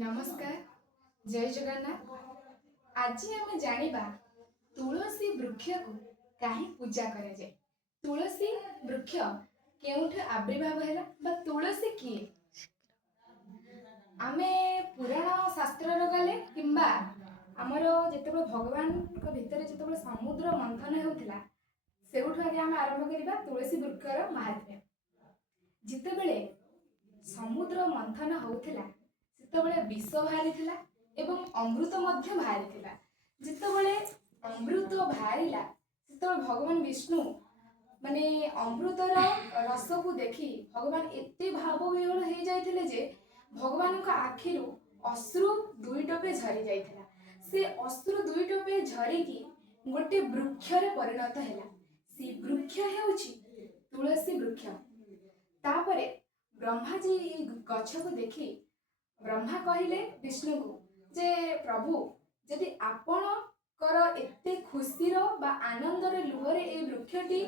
नमस्कार। जय जगन्नाथ। आज आम जानिबा तुलसी वृक्ष को कहीं पूजा करा जाए। तुलसी वृक्ष केउठे आविर्भाव हैला बा तुलसी किए आमे पुराण शास्त्र गले किंबा आमर जेतेबेले भगवान भितर जेतेबेले समुद्र मंथन होउथिला सेउठु आगे आमे आरंभ करिबा तुलसी वृक्षर महात्म्य। जेतेबेले समुद्र मंथन होउथिला सेतेबेले विष बाहरी थिला एवं अमृत मध्य बाहरी थिला। जेतेबेले अमृत बाहरिला सेतेबेले भगवान विष्णु माने अमृतर रस को देखि भगवान एते भाव विह्वल हो जाइथिले जे भगवान का आखिरु अश्रु दुई टोपे झरी जाइथिला। से अश्रु दुई टोपे झरी की गोटे वृक्ष रे परिणत हैला। से वृक्ष हेउछि तुलसी वृक्ष। तापरे ब्रह्मा जी गछ को देखि ब्रह्मा कहिले विष्णु को जे प्रभु यदि आपण कर एते खुशी बा आनंदर लुहरे ए वृक्षटी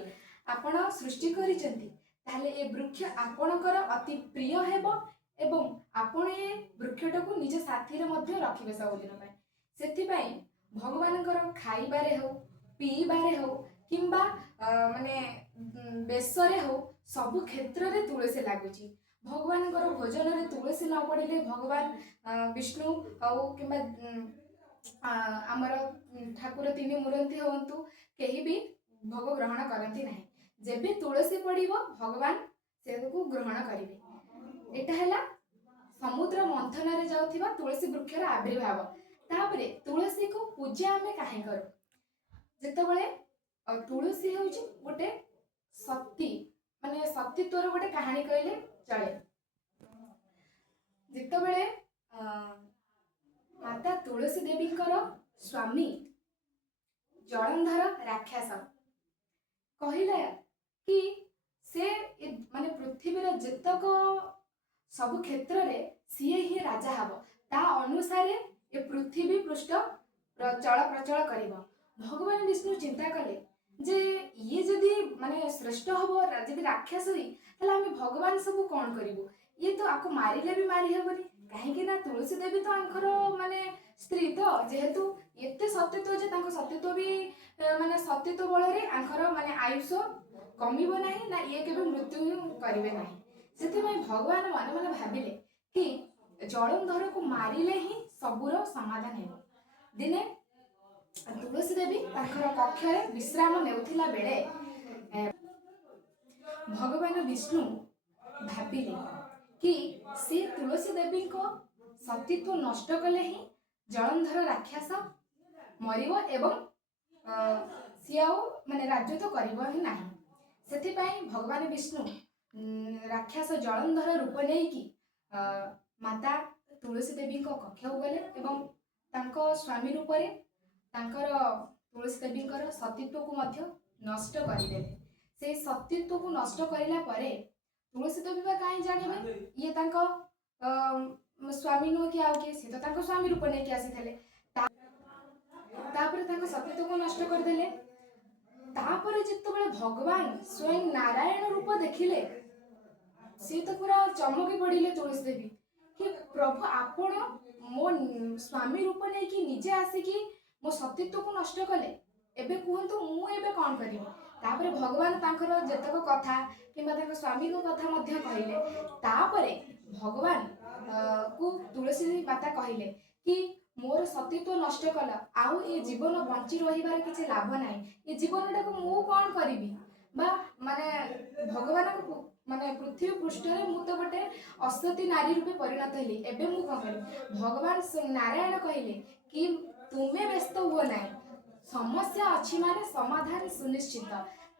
आपण सृष्टि करिसेंती ताले ए वृक्ष आपणकर अति प्रिय हेबो एवं आपण ए वृक्षटको निज साथी रे मध्ये रखिबे सब दिन पय। सेति पय भगवानकर खाइबारे हो पीबारे हो किंबा माने बेसरे हो सब क्षेत्र रे तुलसी लागुची। भगवान भोजन रे तुलसी न पड़े भगवान विष्णु आउ किंबा आमर ठाकुर तीन मूर्ति हूँ कहीं भी भोग ग्रहण करती ना। जेबे तुलसी पड़िबो भगवान से ग्रहण करेंगे। एटा हैला समुद्र मंथन रे जाउथिबा तुलसी वृक्षर आविर्भाव। तापरे तुलसी को पूजा आमे काहे करू जेतेबेले तुलसी होउची गोटे शक्ति माने शक्तित्वर गोटे कहानी कहले चले। जितेबेले माता तुलसी देवी स्वामी जलंधर राक्षस कहले कि से माने पृथ्वी जेतक सब क्षेत्र रे सीए ही राजा हब ता अनुसार ए पृथ्वी पृष्ठ चल प्रचल करिबो। भगवान विष्णु चिंता कले जे ये जदि माने श्रेष्ठ हबो जदि राक्षस हुई ताले आमे भगवान सब कौन करिबो। ये तो आपको मारिले भी मारी हेबनी कहीं ना तुलसी देवी तो आंखर माने स्त्री तो जेहेतु एते सत्यत्व जे तांको सत्यत्व भी माने सत्यत्व बल रे आंखर माने आयुष कमिबो नाही ना ये केबे मृत्यु करिवे नाही। सेति में भगवान मन मन भाबिले कि जलंधर को मारिले ही सबुर समाधान हेबो। दिने तुलसी देवी तांखर कक्ष रे विश्राम नेउथिला बेले भगवान विष्णु भाबिले कि से तुलसी देवी को सतीत्व नष्ट कले ही जलंधर राक्षस मरिबो एवं सी माने राजत्व करिबो ही नाही। सेति पई भगवान विष्णु राक्षस जलंधर रूप नै कि माता तुलसी देवी को कक्ष गले एवं तांको स्वामी रूप रे तांकर तुलसी देवी सतीत्व को मध्य नष्ट करदेले। से सतीत्व को नष्ट करिला परे तुलसी देवी बा कहीं जानिबे ये तांको स्वामी नो कि आउ के से तो तांको स्वामी रूप नै कि आसीथले तापरे तांको सतीत्व को नष्ट कर देले। तापरे जेतेबेले भगवान स्वयं नारायण रूप देखिले से तो पूरा चमकी पड़िले तुलसी देवी कि प्रभु आपण मो स्वामी रूप नै कि निजे आसी कि मो सतीत्व को नष्ट कले एबे कहंतु मु एबे कोन करिवो। तापरे भगवान तांकर जेतक कथा किंबा तांकर स्वामी को कथा मध्य कहिले। तापरे भगवान को तुलसी माता कहिले कि मोर सतीत्व नष्ट कला आउ ए जीवन बंची रहिबार किछि लाभ नाही। ए जीवनटा को मु कोन करिवि बा माने भगवान को माने पृथ्वी पृष्ठ रे मु तो गोटे असती नारी रूपे परिणत हेली एबे मु कोन करिवि। भगवान नारायण कहिले कि तुमे व्यस्त हुओ नाही समस्या अच्छी माने समाधान सुनिश्चित।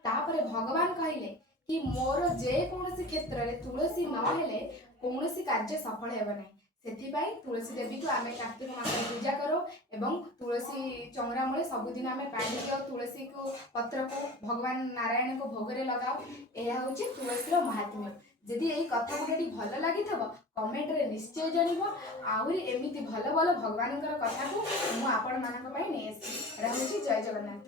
तापरे भगवान कहिले कि मोर जे कोनोसी क्षेत्र रे तुलसी न हेले कोनोसी कार्य सफल हेबो नाही। सेथि पई तुलसी देवी को आमे कार्तिक मास पूजा करो एवं तुलसी चंगरा मूले सबुदिन आमे पानी दियो तुलसी को पत्र को भगवान नारायण को भोगरे लगाओ। एया होची तुलसी रो महात्म्य। जदि एई कथा गुडी भल लागि थबो कमेंट रे निश्चय जणिबो। आउरी एमिति भल भल भगवानकर कथा को मु आपण मानक पई नेसी रहउची। जय जगन्नाथ।